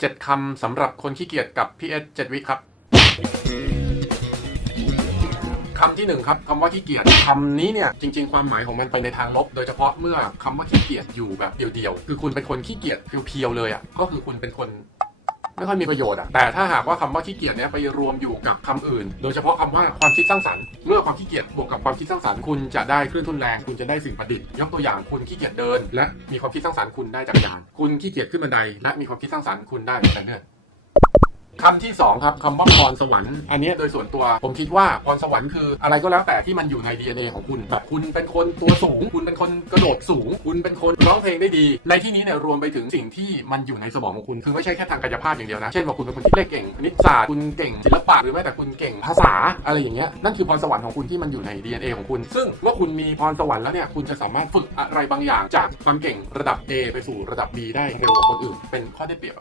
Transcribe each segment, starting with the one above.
เจ็ดคำสำหรับคนขี้เกียจกับพี่เอสเจ็ดวิครับคำที่หนึ่งครับคำว่าขี้เกียจคำนี้เนี่ยจริง ๆ ความหมายของมันไปในทางลบ โดยเฉพาะเมื่อคำว่าขี้เกียจอยู่แบบเดียวๆ คือคุณเป็นคนขี้เกียจเพียวๆเลยอะก็คือคุณเป็นคน ไม่ค่อยมีประโยชน์อะแต่ถ้าหากว่าคำว่าขี้เกียจเนี้ยไปรวมอยู่กับคำอื่น โดยเฉพาะคำว่าความคิดสร้างสรรค์เมื่อความขี้เกียจบวกกับความคิดสร้างสรรค์คุณจะได้คลื่นทุนแรงคุณจะได้สิ่งประดิษฐ์ยกตัวอย่างคุณขี้เกียจเดิน และมีความคิดสร้างสรรค์คุณได้จักรยาน คุณขี้เกียจขึ้นบันไดและมีความคิดสร้างสรรค์คุณได้บันไดเลื่อน คำที่สองครับคำว่าพรสวรรค์อันเนี้ยโดยส่วนตัว ผมคิดว่าพรสวรรค์คืออะไรก็แล้วแต่ที่มันอยู่ใน DNA ของคุณแบบคุณเป็นคนตัวสูง คุณเป็นคนกระโดดสูง คุณเป็นคนร้องเพลงได้ดีในที่นี้เนี่ยรวมไปถึงสิ่งที่มันอยู่ในสมองของคุณคือไม่ใช่แค่ทางกายภาพอย่างเดียวนะเช่นว่าคุณเป็นคนที่เลขเก่งคณิตศาสตร์คุณเก่งศิลปะหรือแม้แต่คุณเก่งภาษาอะไรอย่างเงี้ยนั่นคือพรสวรรค์ของคุณที่มันอยู่ใน DNA ของคุณ ซึ่งเมื่อคุณมีพรสวรรค์แล้วเนี่ยคุณจะสามารถฝึกอะไรบางอย่างจากความเก่งระดับ A ไปสู่ระดับ B ได้เร็วกว่าคนอื่น เป็นข้อได้เปรียบค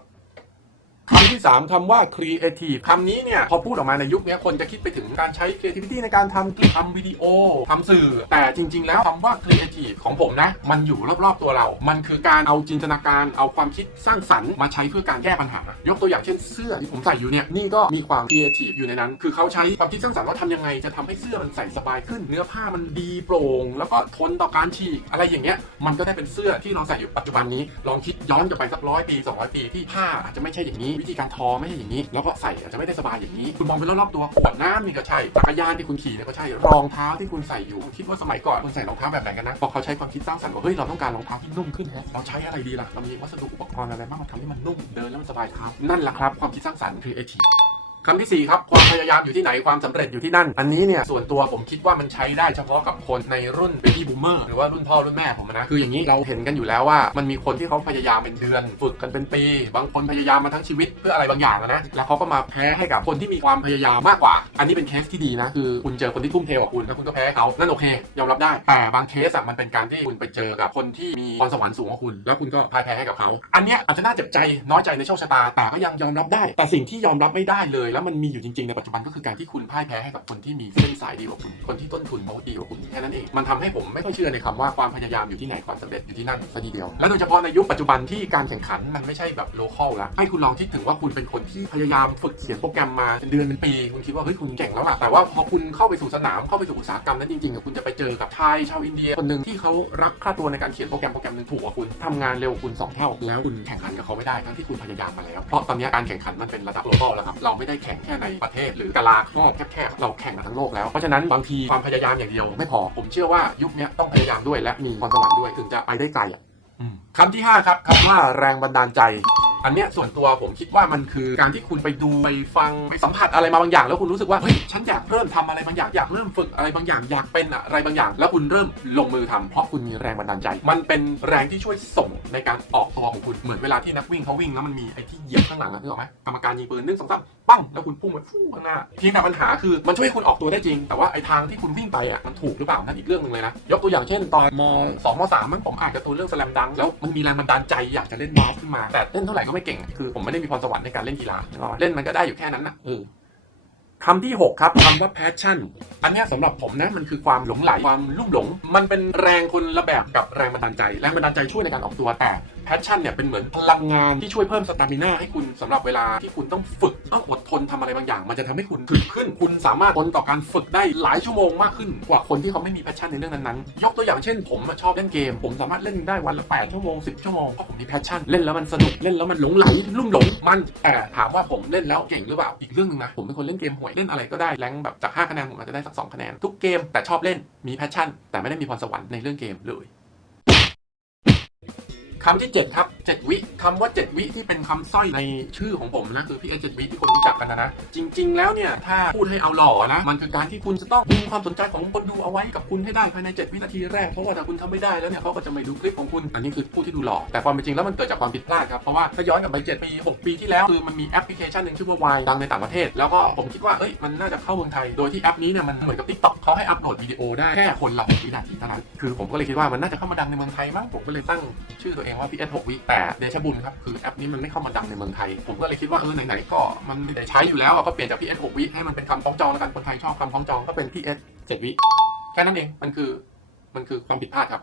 ำที่ 3คำว่า creative คำนี้เนี่ย พอพูดออกมาในยุคนี้คนจะคิดไปถึงการใช้ creativity ในการทำคลิปทำวิดีโอทำสื่อ แต่จริง ๆ แล้วคำว่า creative ของผมนะ มันอยู่รอบๆตัวเรา มันคือการเอาจินตนาการเอาความคิดสร้างสรรค์มาใช้เพื่อการแก้ปัญหา ยกตัวอย่างเช่นเสื้อที่ผมใส่อยู่เนี่ยนี่ก็มีความ creative อยู่ในนั้น คือเขาใช้ความคิดสร้างสรรค์ว่าทำยังไงจะทำให้เสื้อมันใส่สบายขึ้น เนื้อผ้ามันดีโปร่งแล้วก็ทนต่อการฉีกอะไรอย่างเงี้ยมันก็ได้เป็นเสื้อที่เราใส่อยู่ปัจจุบันนี้ ลองคิดย้อนกลับไปสักร้อยปี200 ปีที่ผ้าอาจจะไม่ใช่อย่างนี้วิธีการทอไม่ใช่อย่างนี้ แล้วก็ใส่อาจจะไม่ได้สบายอย่างนี้ คุณมองไปรอบๆตัวขวดน้ำนี่ก็ใช่จักรยานที่คุณขี่เนี่ยก็ใช่รองเท้าที่คุณใส่อยู่คิดว่าสมัยก่อนคุณใส่รองเท้าแบบไหนกันนะพอเขาใช้ความคิดสร้างสรรค์ว่าเฮ้ยเราต้องการรองเท้าที่นุ่มขึ้นฮะเราใช้อะไรดีล่ะเรามีวัสดุอุปกรณ์อะไรบ้างมาทำให้มันนุ่มเดินแล้วมันสบายเท้านั่นแหละครับความคิดสร้างสรรค์คือ creative คำที่ 4 ครับ ความพยายามอยู่ที่ไหนความสำเร็จอยู่ที่นั่น อันนี้เนี่ย ส่วนตัวผมคิดว่ามันใช้ได้เฉพาะกับคนในรุ่น baby boomer หรือว่ารุ่นพ่อรุ่นแม่ผมนะ คืออย่างนี้เราเห็นกันอยู่แล้วว่า มันมีคนที่เขาพยายามเป็นเดือน ฝึกกันเป็นปี บางคนพยายามมาทั้งชีวิตเพื่ออะไรบางอย่างนะ แล้วเขาก็มาแพ้ให้กับคนที่มีความพยายามมากกว่า อันนี้เป็นเคสที่ดีนะ คือคุณเจอคนที่ทุ่มเทกว่าคุณแล้วคุณก็แพ้เขานั่นโอเค ยอมรับได้ แต่บางเคสอะมันเป็นการที่คุณไปเจอกับคนที่มีพรสวรรค์สูงกว่าคุณ แล้วคุณก็พ่ายแพ้ให้กับเขา อันเนี้ยอาจจะน่าเจ็บใจน้อยใจในโชคชะตาแต่ก็ยังยอมรับได้ แต่สิ่งที่ยอมรับไม่ได้เลยแล้วมันมีอยู่จริงๆในปัจจุบันก็คือการที่คุณพ่ายแพ้ให้กับคนที่มีเส้นสายดีกว่าคุณ คนที่ต้นทุนเขาดีกว่าคุณแค่นั้นเองมันทำให้ผมไม่ค่อยเชื่อในคำว่าความพยายามอยู่ที่ไหนความสำเร็จอยู่ที่นั่นซะทีเดียว และโดยเฉพาะในยุคปัจจุบันที่การแข่งขันมันไม่ใช่แบบโลคอลละให้คุณลองคิดถึงว่าคุณเป็นคนที่พยายามฝึกเขียนโปรแกรมมาเป็นเดือนเป็นปีคุณคิดว่าเฮ้ยคุณเก่งแล้วอะแต่ว่าพอคุณเข้าไปสู่สนามเข้าไปสู่อุตสาหกรรมนั้นจริงๆคุณจะไปเจอกับชายชาวอินเดียคนหนึ่งที่เขารักค่าตัวในการเขียนโปรแกรมโปรแกรมหนึ่งถูกกว่าคุณทำงานเร็วคุณสองเท่า แล้วคุณแข่งขันกับเขาไม่ได้ทั้งที่คุณพยายามมาแล้วเพราะตอนนี้การแข่งขันมันเป็นระดับโลคอลแล้วครับเราไม่ได้แข่งแค่ในประเทศหรือกะลาข้อแคบๆเราแข่งกันทั้งโลกแล้วเพราะฉะนั้นบางทีความพยายามอย่างเดียวไม่พอผมเชื่อว่ายุคนี้ต้องพยายามด้วยและมีพรสวรรค์ด้วยถึงจะไปได้ไกลอะคำที่ 5 ครับคำว่าแรงบันดาลใจอันเนี้ยส่วนตัวผมคิดว่ามันคือการที่คุณไปดูไปฟังไปสัมผัสอะไรมาบางอย่าง แล้วคุณรู้สึกว่าเฮ้ยฉันอยากเริ่มทำอะไรบางอย่างอยากเริ่มฝึกอะไรบางอย่างอยากเป็นอะไรบางอย่าง แล้วคุณเริ่มลงมือทำเพราะคุณมีแรงบันดาลใจ มันเป็นแรงที่ช่วยส่งในการออกตัวของคุณเหมือนเวลาที่นักวิ่งเขาวิ่งแล้วมันมีไอ้ที่เหยียบข้างหลังอะนึกออกไหมกรรมการยิงปืนหนึ่งสองสามปั้งแล้วคุณพุ่งไปฟู่ข้างหน้าเพียงแต่ปัญหาคือมันช่วยให้คุณออกตัวได้จริง แต่ว่าไอ้ทางที่คุณวิ่งไปอะมันถูกหรือเปล่านั่นอีกเรื่องหนึ่งเลยนะ ยกตัวอย่างเช่นตอนมสองมสามมั้งผมอ่านการ์ตูนเรื่องสแลมดังแล้วมันมีแรงบันดาลใจอยากจะเล่นบาสขึ้นมา แต่เล่นเท่าไหร่ก็ไม่เก่ง คือผมไม่ได้มีพรสวรรค์ในการเล่นกีฬาเล่นมันก็ได้อยู่แค่นั้นนะเออคำที่ 6 ครับคำว่า passion อันนี้สำหรับผมนะมันคือความหลงไหลความลุ่มหลง มันเป็นแรงคนละแบบกับแรงบันดาลใจ แรงบันดาลใจช่วยในการออกตัวแต่ passion เนี่ยเป็นเหมือนพลังงานที่ช่วยเพิ่มสตามิน่าให้คุณสำหรับเวลาที่คุณต้องฝึกต้องอดทนทำอะไรบางอย่าง มันจะทำให้คุณถึกขึ้น คุณสามารถทนต่อการฝึกได้หลายชั่วโมงมากขึ้นกว่าคนที่เขาไม่มี passion ในเรื่องนั้นๆ ยกตัวอย่างเช่น ผมอะชอบเล่นเกม ผมสามารถเล่นได้วันละ8ชั่วโมง10ชั่วโมงเพราะผมมี passion เล่นแล้วมันสนุกเล่นแล้วมันหลงไหลลุ่มหลงมันแต่ถามว่าผมเล่นแล้วเก่งหรือเปล่าอีกเรื่องหนึงนะผมเป็นคนเล่นเกมห่วยเล่นอะไรก็ได้แรงแบบจาก5คะแนนผมอาจจะได้สัก2คะแนนทุกเกมแต่ชอบเล่นมี passion แต่ไม่ได้มีพรสวรรค์ในเรื่องเกมเลย คำที่ 7 ครับ 7วิคำว่า7วิที่เป็นคำสร้อยในชื่อของผมนะคือพี่เอเจ็ดวิที่คนรู้จักกันนะนะจริง ๆ แล้วเนี่ยถ้าพูดให้เอาหล่อนะมันคือการที่คุณจะต้องดึงความสนใจของคนดูเอาไว้กับคุณให้ได้ภายใน 7 วินาทีแรกเพราะว่าถ้าคุณทำไม่ได้แล้วเนี่ยเขาก็จะไม่ดูคลิปของคุณอันนี้คือผู้ที่ดูหล่อแต่ความเป็นจริงแล้วมันเกิดจากความผิดพลาดครับเพราะว่าถ้าย้อนกลับไป7ปี6ปีที่แล้วคือมันมีแอปพลิเคชันหนึ่งชื่อว่า Y ดังในต่างประเทศ แล้วก็ผมคิดว่าเอ้ยมันน่าจะเข้าเมืองไทยโดยที่แอปนี้เนี่ยมันเหมือนกับ TikTok เขาให้อัปโหลดวิดีโอได้แค่คนละ6วินาทีเท่านั้นคือผมก็เลยคิดว่ามันน่าจะเข้ามาดังในเมืองไทยมั้งผมก็เลยตั้งชื่อตัวเองว่า PS 6 วิแต่เดชบุญครับคือแอปนี้มันไม่เข้ามาดังในเมืองไทย ผมก็เลยคิดว่าเออไหนๆก็มันได้ใช้อยู่แล้วก็เปลี่ยนจาก PS 6วิให้มันเป็นคำคล้องจองแล้วกันคนไทยชอบคำคล้องจองก็เป็น PS 7วิแค่นั้นเองมันคือมันคือความผิดพลาดครับ